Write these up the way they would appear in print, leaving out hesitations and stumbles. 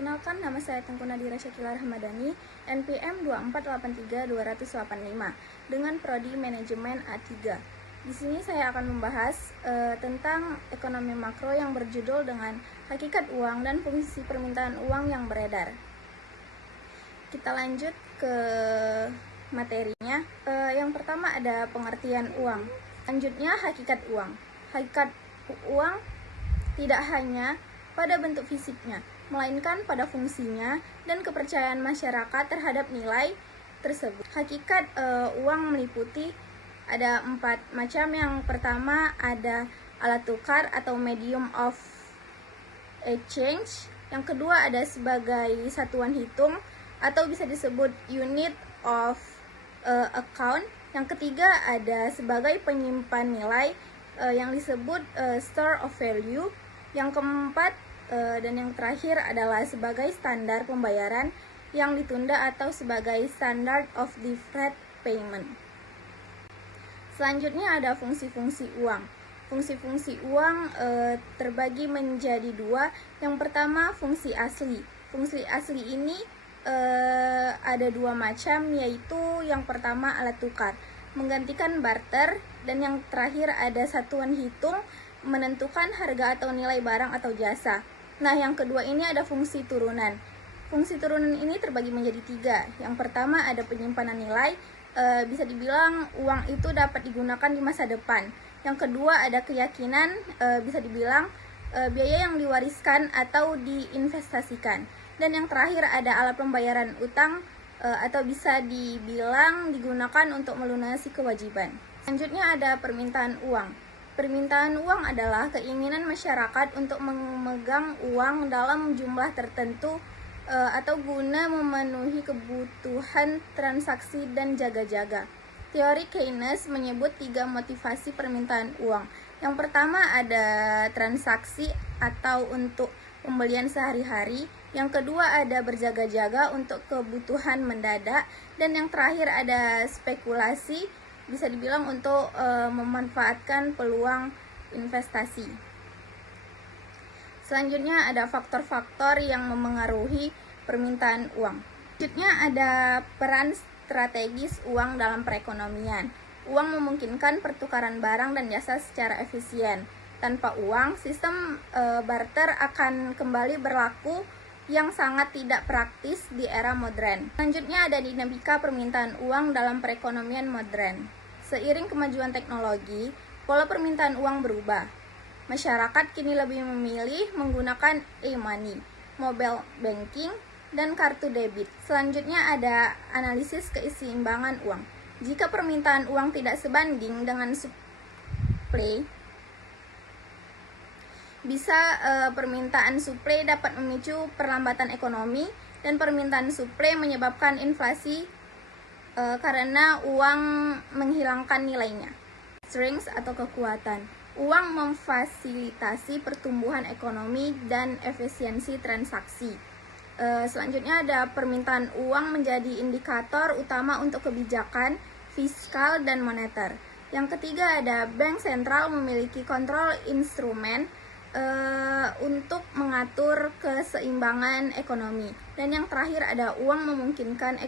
Perkenalkan, nama saya Tengku Nadira Syakila Rahmadani, NPM 2483285 dengan prodi Manajemen A3. Di sini saya akan membahas tentang ekonomi makro yang berjudul dengan hakikat uang dan fungsi permintaan uang yang beredar. Kita lanjut ke materinya. Yang pertama ada pengertian uang. Selanjutnya hakikat uang. Hakikat uang tidak hanya pada bentuk fisiknya, melainkan pada fungsinya dan kepercayaan masyarakat terhadap nilai tersebut. Hakikat uang meliputi ada 4 macam. Yang pertama ada alat tukar atau medium of exchange. Yang kedua ada sebagai satuan hitung atau bisa disebut unit of account. Yang ketiga ada sebagai penyimpan nilai yang disebut store of value. Yang keempat dan yang terakhir adalah sebagai standar pembayaran yang ditunda atau sebagai standard of deferred payment. Selanjutnya ada fungsi-fungsi uang. Fungsi-fungsi uang terbagi menjadi 2. Yang pertama fungsi asli. Fungsi asli ini ada 2 macam, yaitu yang pertama alat tukar, menggantikan barter, dan yang terakhir ada satuan hitung, menentukan harga atau nilai barang atau jasa. Nah, yang kedua ini ada fungsi turunan. Fungsi turunan ini terbagi menjadi 3. Yang pertama ada penyimpanan nilai, bisa dibilang uang itu dapat digunakan di masa depan. Yang kedua ada keyakinan, bisa dibilang biaya yang diwariskan atau diinvestasikan. Dan yang terakhir ada alat pembayaran utang, atau bisa dibilang digunakan untuk melunasi kewajiban. Selanjutnya ada permintaan uang. Permintaan uang adalah keinginan masyarakat untuk memegang uang dalam jumlah tertentu atau guna memenuhi kebutuhan transaksi dan jaga-jaga. Teori Keynes menyebut 3 motivasi permintaan uang. Yang pertama ada transaksi atau untuk pembelian sehari-hari. Yang kedua ada berjaga-jaga untuk kebutuhan mendadak. Dan yang terakhir ada spekulasi, bisa dibilang untuk memanfaatkan peluang investasi. Selanjutnya ada faktor-faktor yang memengaruhi permintaan uang. Selanjutnya ada peran strategis uang dalam perekonomian. Uang memungkinkan pertukaran barang dan jasa secara efisien. Tanpa uang, sistem barter akan kembali berlaku yang sangat tidak praktis di era modern. Selanjutnya ada dinamika permintaan uang dalam perekonomian modern. Seiring kemajuan teknologi, pola permintaan uang berubah. Masyarakat kini lebih memilih menggunakan e-money, mobile banking, dan kartu debit. Selanjutnya ada analisis keseimbangan uang. Jika permintaan uang tidak sebanding dengan supply, permintaan supply dapat memicu perlambatan ekonomi, dan permintaan supply menyebabkan inflasi karena uang menghilangkan nilainya. Strength atau kekuatan. Uang memfasilitasi pertumbuhan ekonomi dan efisiensi transaksi. Selanjutnya ada permintaan uang menjadi indikator utama untuk kebijakan fiskal dan moneter. Yang ketiga ada bank sentral memiliki kontrol instrumen untuk mengatur keseimbangan ekonomi. Dan yang terakhir ada uang memungkinkan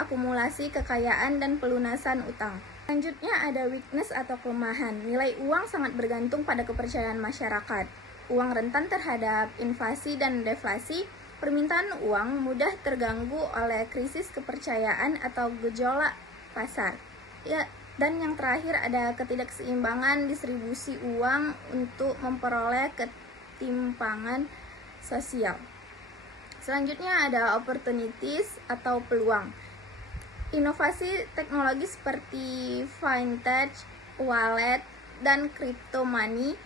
akumulasi kekayaan dan pelunasan utang. Selanjutnya ada weakness atau kelemahan. Nilai uang sangat bergantung pada kepercayaan masyarakat. Uang rentan terhadap inflasi dan deflasi. Permintaan uang mudah terganggu oleh krisis kepercayaan atau gejolak pasar. Dan yang terakhir ada ketidakseimbangan distribusi uang untuk memperoleh ketimpangan sosial. Selanjutnya ada opportunities atau peluang. Inovasi teknologi seperti fintech, wallet, dan crypto money,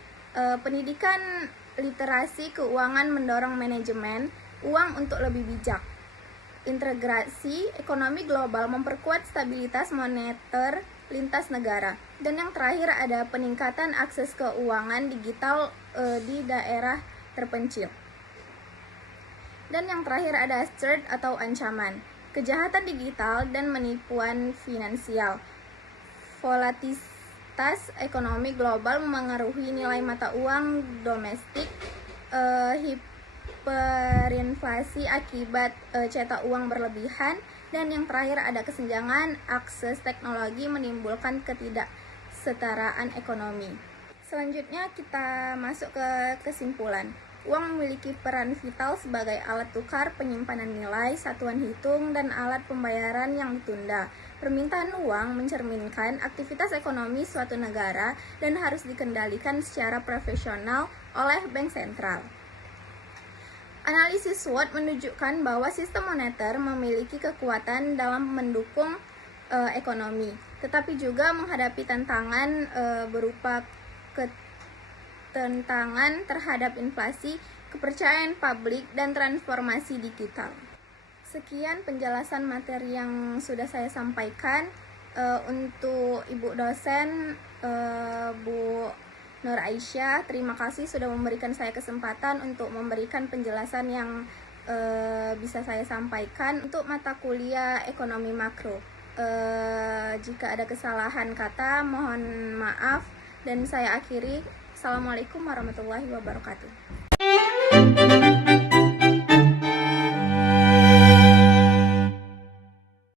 pendidikan literasi keuangan mendorong manajemen uang untuk lebih bijak. Integrasi ekonomi global memperkuat stabilitas moneter lintas negara. Dan yang terakhir ada peningkatan akses keuangan digital di daerah terpencil. Dan yang terakhir ada threat atau ancaman, kejahatan digital dan penipuan finansial. Volatilitas ekonomi global memengaruhi nilai mata uang domestik hiperinflasi akibat cetak uang berlebihan, dan yang terakhir ada kesenjangan akses teknologi menimbulkan ketidaksetaraan ekonomi. Selanjutnya kita masuk ke kesimpulan. Uang memiliki peran vital sebagai alat tukar, penyimpanan nilai, satuan hitung, dan alat pembayaran yang ditunda. Permintaan uang mencerminkan aktivitas ekonomi suatu negara dan harus dikendalikan secara profesional oleh bank sentral. Analisis SWOT menunjukkan bahwa sistem moneter memiliki kekuatan dalam mendukung ekonomi, tetapi juga menghadapi tantangan berupa ketentangan terhadap inflasi, kepercayaan publik, dan transformasi digital. Sekian penjelasan materi yang sudah saya sampaikan. Untuk Ibu dosen, Bu Nur Aisyah, terima kasih sudah memberikan saya kesempatan untuk memberikan penjelasan yang bisa saya sampaikan untuk mata kuliah ekonomi makro. Jika ada kesalahan kata, mohon maaf, dan saya akhiri. Assalamualaikum warahmatullahi wabarakatuh.